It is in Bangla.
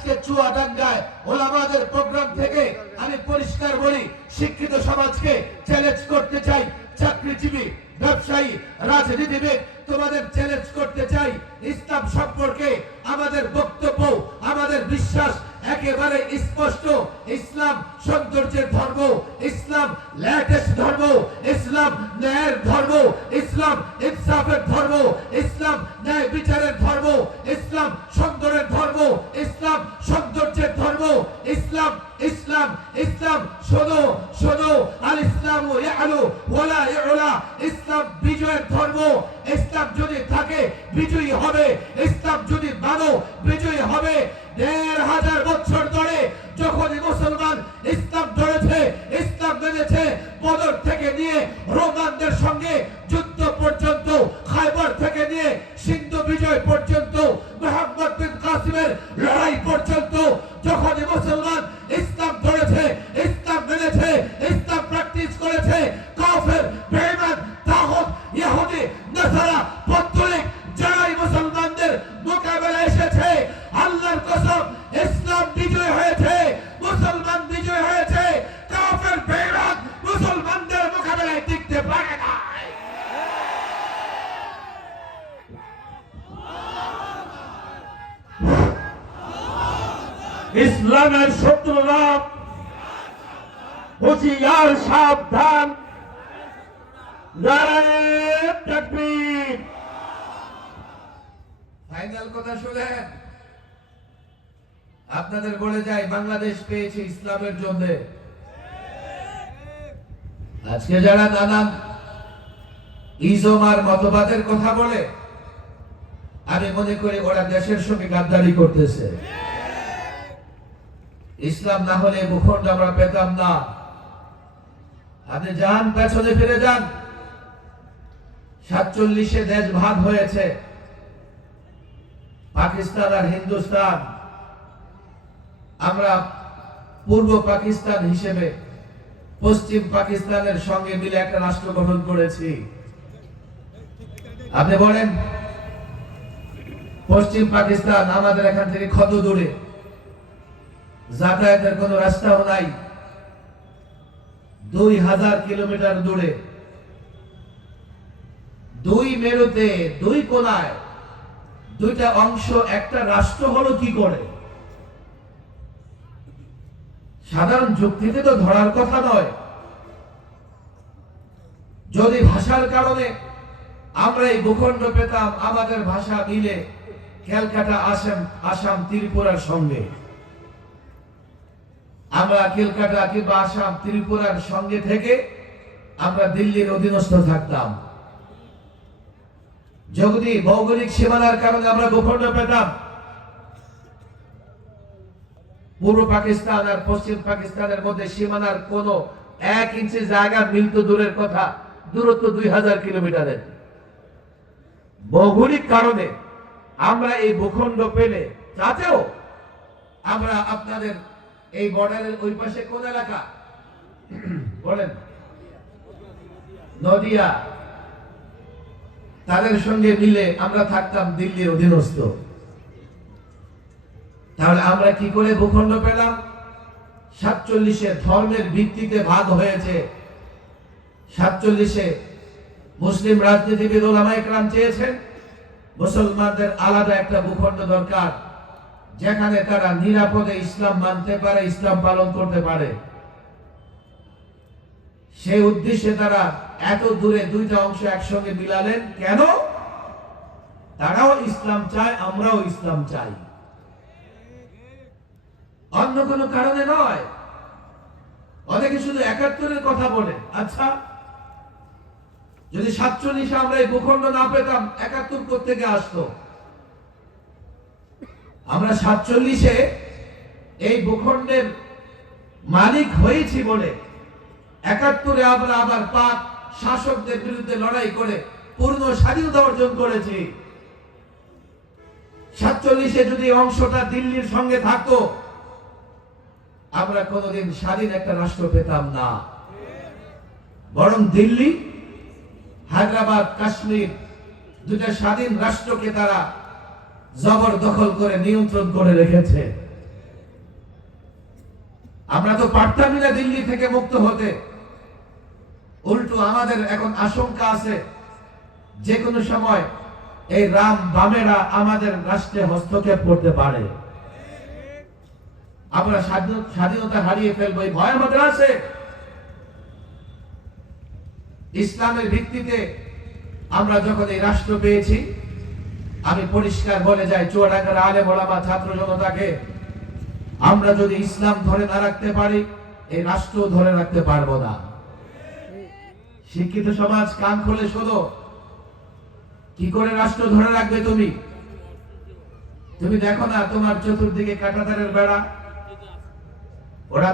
আজকে চুয়াডাঙ্গায় ওলামাদের প্রোগ্রাম থেকে আমি পরিষ্কার বলি, শিক্ষিত সমাজকে চ্যালেঞ্জ করতে চাই, চাকরিজীবী, ব্যবসায়ী, রাজনীতিবিদ, তোমাদের চ্যালেঞ্জ করতে চাই। ইসলাম সম্পর্কে আমাদের বক্তব্য, আমাদের বিশ্বাস একেবারে স্পষ্ট। ইসলাম সৌন্দর্যের ধর্ম, ইসলাম ল্যাটেস্ট ধর্ম। ইসলাম ইসলাম শোনো শোনো, আল ইসলাম ইয়ালা ইসলাম বিজয়ের ধর্ম। ইসলাম যদি থাকে, বিজয়ী হবে। ইসলাম যদি মানো, বিজয়ী হবে। দেড় হাজার বছর ইসলামের শত্রুরা হুঁশিয়ার সাবধান। ফাইনাল কথা শুনেন। আপনাদের বলে যাই, বাংলাদেশ পেয়েছে ইসলামের জন্য। আজকে যারা নানান ইজমার মতবাদের কথা বলে, আমি মনে করি ওরা দেশের সঙ্গে গাদ্দারি করতেছে। ইসলাম না হলে ভূখণ্ড আমরা পেতাম না। আপনি যান, পেছনে ফিরে যান। সাতচল্লিশে দেশ ভাগ হয়েছে। পাকিস্তান আর হিন্দুস্তান। আমরা পূর্ব পাকিস্তান হিসেবে পশ্চিম পাকিস্তানের সঙ্গে মিলে একটা রাষ্ট্র গঠন করেছি। আপনি বলেন, পশ্চিম পাকিস্তান আমাদের এখান থেকে ক্ষত দূরে? যাতায়াতের কোনো রাস্তাও নাই। দুই হাজার কিলোমিটার দূরে। দুই মেরুতে, দুই কোনায়, দুইটা অংশ, একটা রাষ্ট্র হলো কি করে? সাধারণ যুক্তিতে তো ধরার কথা নয়। যদি ভাষার কারণে আমরা এই ভূখণ্ড পেতাম, আমাদের ভাষা মিলে ক্যালকাটা, আসাম আসাম, ত্রিপুরার সঙ্গে। আমরা ক্যালকাটা কিংবা আসাম, ত্রিপুরার সঙ্গে থেকে আমরা দিল্লির অধীনস্থ থাকতাম। যদি ভৌগোলিক সীমানার কারণে আমরা ভূখণ্ড পেতাম, পূর্ব পাকিস্তান আর পশ্চিম পাকিস্তানের মধ্যে সীমানার কোন এক ইঞ্চি জায়গা মিলত দূরের কথা, দূরত্ব দুই হাজার কিলোমিটারের। ভৌগোলিক কারণে আমরা এই ভূখণ্ড পেলে, তাতেও আমরা আপনাদের এই বর্ডারের ওই পাশে কোন এলাকা? বলেন। নদিয়া। তাদের সঙ্গে মিলে আমরা থাকতাম দিল্লির অধীনস্থ। তাহলে আমরা কি করে ভূখণ্ড পেলাম? সাতচল্লিশে ধর্মের ভিত্তিতে ভাগ হয়েছে। সাতচল্লিশে মুসলিম রাজনীতিবিদ ওলামা একরাম চেয়েছেন, মুসলমানদের আলাদা একটা ভূখণ্ড দরকার। যেখানে তারা নিরাপদে ইসলাম মানতে পারে, ইসলাম পালন করতে পারে। সেই উদ্দেশ্যে তারা এত দূরে দুইটা অংশ একসঙ্গে মিলালেন। কেন? তারাও ইসলাম চায়, আমরাও ইসলাম চাই। অন্য কোনো কারণে নয়। অনেকে শুধু একাত্তরের কথা বলে। আচ্ছা যদি সাতচল্লিশে আমরা এই ভূখণ্ড না পেতাম, একাত্তর থেকে আসতো? আমরা সাতচল্লিশে এই ভূখণ্ডের মালিক হয়েছি বলে একাত্তরে আমরা আবার পাক শাসকদের বিরুদ্ধে লড়াই করে পূর্ণ স্বাধীনতা অর্জন করেছি। সাতচল্লিশে যদি অংশটা দিল্লির সঙ্গে থাকতো, আমরা কোনোদিন স্বাধীন একটা রাষ্ট্র পেতাম না। বরং দিল্লি, হায়দ্রাবাদ, কাশ্মীর দুটা স্বাধীন রাষ্ট্রকে তারা জবরদখল করে নিয়ন্ত্রণ করে রেখেছে। আমরা তো পারতামই না দিল্লি থেকে মুক্ত হতে। উল্টো আমাদের এখন আশঙ্কা আছে যে কোনো সময় এই রাম বামেরা আমাদের রাষ্ট্রে হস্তক্ষেপ করতে পারে। আমরা স্বাধীনতা হারিয়ে ফেলব এই ভয় আমাদের আছে ইসলামের ভিত্তিতে আমরা যখন এই রাষ্ট্র পেয়েছি আমি পরিষ্কার বলে যাই, চুয়াডাঙ্গার আলে বলামা ছাত্র জনতাকে। আমরা যদি ইসলাম ধরে না রাখতে পারি, এই রাষ্ট্র ধরে রাখতে পারব না। শিক্ষিত সমাজ কান খুলে শোনো। কি করে রাষ্ট্র ধরে রাখবে তুমি? তুমি দেখো না তোমার চতুর্দিকে কাটাতারের বেড়া? ওরা